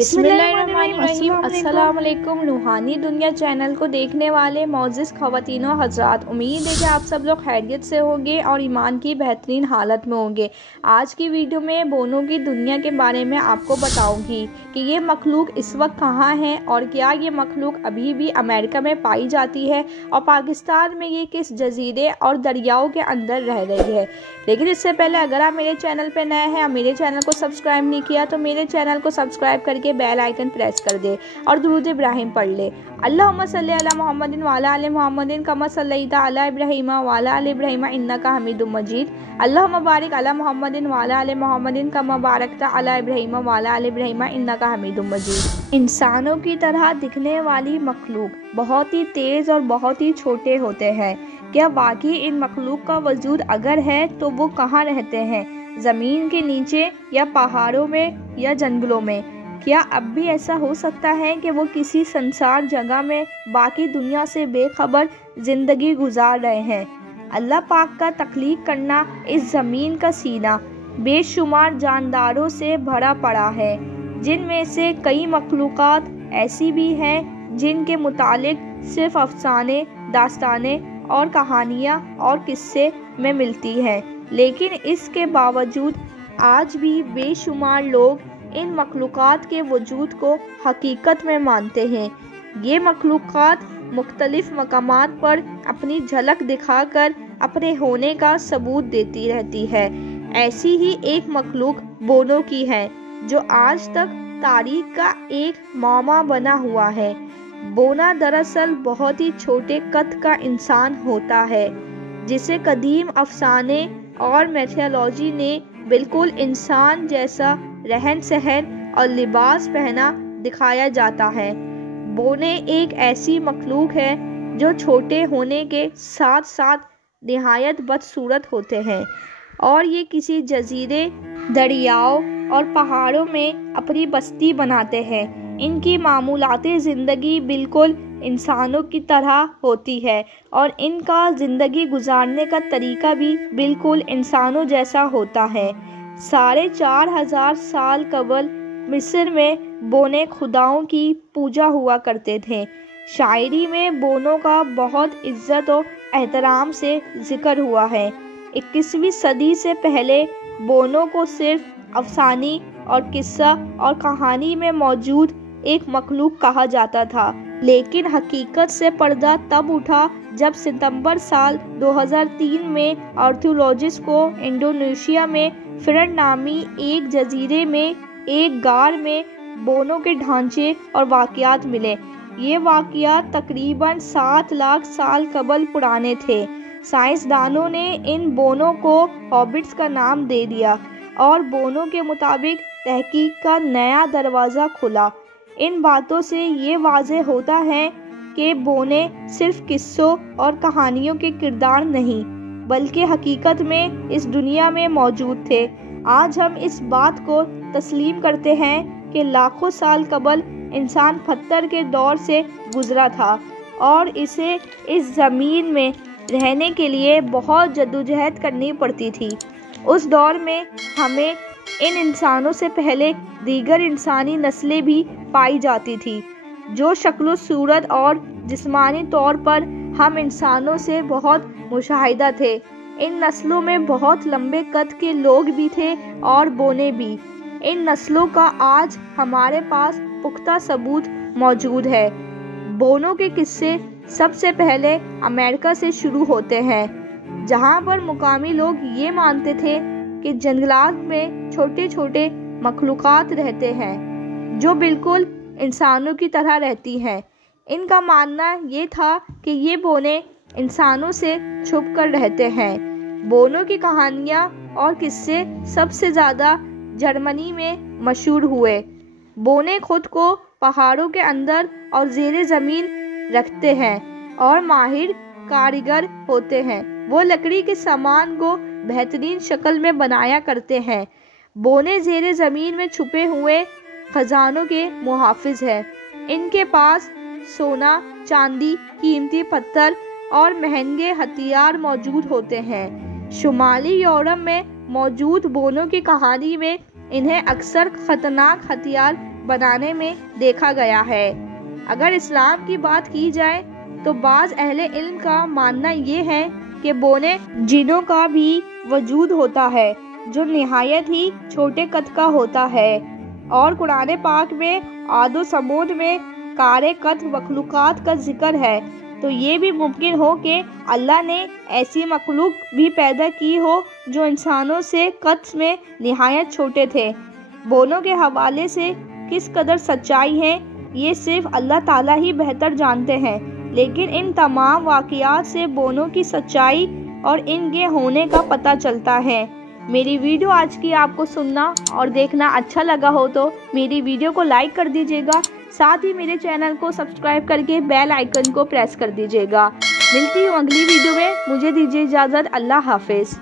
बिस्मिल्लाहिर्रहमानिर्रहीम। अस्सलाम वालेकुम। रूहानी दुनिया चैनल को देखने वाले मोअज़्ज़िज़ ख़वातीन व हज़रात, उम्मीद है कि आप सब लोग खैरियत से होंगे और ईमान की बेहतरीन हालत में होंगे। आज की वीडियो में बोनों की दुनिया के बारे में आपको बताऊंगी कि ये मखलूक इस वक्त कहाँ है और क्या ये मखलूक अभी भी अमेरिका में पाई जाती है और पाकिस्तान में ये किस जजीरे और दरियाओं के अंदर रह रही है। लेकिन इससे पहले अगर आप मेरे चैनल पर नए हैं और मेरे चैनल को सब्सक्राइब नहीं किया तो मेरे चैनल को सब्सक्राइब करके बेल आइकन प्रेस कर दे और दुरूद इब्राहिम पढ़ ले। अल्लाहुम्मा सल्ली अला मुहम्मदिन व अला आलि मुहम्मदिन कमा सल्लैता अला इब्राहीम व अला आलि इब्राहीम इन्नका हमीदुम मजीद। अल्लाहुम्मा बारिक अला मुहम्मदिन व अला आलि मुहम्मदिन कमा बारकता अला इब्राहीम व अला आलि इब्राहीम इन्नका हमीदुम मजीद। इंसानों की तरह दिखने वाली मखलूक बहुत ही तेज और बहुत ही छोटे होते हैं। क्या वाकई इन मखलूक का वजूद अगर है तो वो कहाँ रहते हैं? ज़मीन के नीचे या पहाड़ों में या जंगलों में? क्या अब भी ऐसा हो सकता है कि वो किसी संसार जगह में बाकी दुनिया से बेखबर ज़िंदगी गुजार रहे हैं? अल्लाह पाक का तख्लीक करना, इस ज़मीन का सीना बेशुमार जानदारों से भरा पड़ा है, जिनमें से कई मखलूक़ात ऐसी भी हैं जिनके मुतालिक सिर्फ अफसाने, दास्ताने और कहानियाँ और किस्से में मिलती हैं। लेकिन इसके बावजूद आज भी बेशुमार लोग इन मखलूक़ात के वजूद को हकीकत में मानते हैं। ये मखलूक़ात मुख्तलिफ मकामात पर अपनी झलक दिखाकर अपने होने का सबूत देती रहती है। ऐसी ही एक मखलूक बोनों की है जो आज तक तारीख का एक मामा बना हुआ है। बोना दरअसल बहुत ही छोटे कद का इंसान होता है जिसे कदीम अफसाने और मैथोलॉजी ने बिल्कुल इंसान जैसा रहन सहन और लिबास पहना दिखाया जाता है। बोने एक ऐसी मखलूक है जो छोटे होने के साथ साथ निहायत बदसूरत होते हैं और ये किसी जजीरे, दरियाओं और पहाड़ों में अपनी बस्ती बनाते हैं। इनकी मामूलाती ज़िंदगी बिल्कुल इंसानों की तरह होती है और इनका ज़िंदगी गुजारने का तरीका भी बिल्कुल इंसानों जैसा होता है। 4500 साल कबल मिस्र में बोने खुदाओं की पूजा हुआ करते थे। शायरी में बोनों का बहुत इज्जत और एहतराम से जिक्र हुआ है। 21वीं सदी से पहले बोनों को सिर्फ अफसानी और किस्सा और कहानी में मौजूद एक मखलूक कहा जाता था, लेकिन हकीकत से पर्दा तब उठा जब सितंबर साल 2003 में आर्थरोलॉजिस्ट को इंडोनेशिया में फिरन नामी एक जजीरे में एक गार में बोनों के ढांचे और वाक़यात मिले। ये वाक़यात तकरीबन 7 लाख साल कबल पुराने थे। साइंसदानों ने इन बोनों को हॉबिट्स का नाम दे दिया और बोनों के मुताबिक तहकीक का नया दरवाज़ा खुला। इन बातों से ये वाज़ेह होता है कि बोने सिर्फ किस्सों और कहानियों के किरदार नहीं बल्कि हकीकत में इस दुनिया में मौजूद थे। आज हम इस बात को तस्लीम करते हैं कि लाखों साल कबल इंसान पत्थर के दौर से गुजरा था और इसे इस ज़मीन में रहने के लिए बहुत जद्दोजहद करनी पड़ती थी। उस दौर में हमें इन इंसानों से पहले दीगर इंसानी नस्लें भी पाई जाती थी जो शक्ल सूरत और जिस्मानी तौर पर हम इंसानों से बहुत मुशाहिदा थे। इन नस्लों में बहुत लंबे कद के लोग भी थे और बोने भी। इन नस्लों का आज हमारे पास पुख्ता सबूत मौजूद है। बोनों के किस्से सबसे पहले अमेरिका से शुरू होते हैं, जहां पर मुकामी लोग ये मानते थे कि जंगलात में छोटे छोटे मखलूक़ात रहते हैं जो बिल्कुल इंसानों की तरह रहती हैं। इनका मानना ये था कि ये बोने इंसानों से छुप कर रहते हैं। बोनों की कहानियाँ और किस्से सबसे ज़्यादा जर्मनी में मशहूर हुए। बोने खुद को पहाड़ों के अंदर और ज़ेरे ज़मीन रखते हैं और माहिर कारीगर होते हैं। वो लकड़ी के सामान को बेहतरीन शक्ल में बनाया करते हैं। बोने ज़ेरे ज़मीन में छुपे हुए खजानों के मुहाफिज हैं। इनके पास सोना, चांदी, कीमती पत्थर और महंगे हथियार मौजूद होते हैं। शुमाली यूरोप में मौजूद बोनों की कहानी में इन्हें अक्सर ख़तरनाक हथियार बनाने में देखा गया है। अगर इस्लाम की बात की जाए तो बाज़ अहले इल्म का मानना ये है कि बोने जिनों का भी वजूद होता है जो निहायत ही छोटे कद का होता है, और कुरान पाक में आद व समूद में कारे कद मखलूक़ात का जिक्र है, तो ये भी मुमकिन हो कि अल्लाह ने ऐसी मखलूक भी पैदा की हो जो इंसानों से कद में निहायत छोटे थे। बोनों के हवाले से किस कदर सच्चाई है ये सिर्फ अल्लाह ताला ही बेहतर जानते हैं, लेकिन इन तमाम वाक़ियात से बोनों की सच्चाई और इनके होने का पता चलता है। मेरी वीडियो आज की आपको सुनना और देखना अच्छा लगा हो तो मेरी वीडियो को लाइक कर दीजिएगा, साथ ही मेरे चैनल को सब्सक्राइब करके बेल आइकन को प्रेस कर दीजिएगा। मिलती हूँ अगली वीडियो में, मुझे दीजिए इजाज़त। अल्लाह हाफिज़।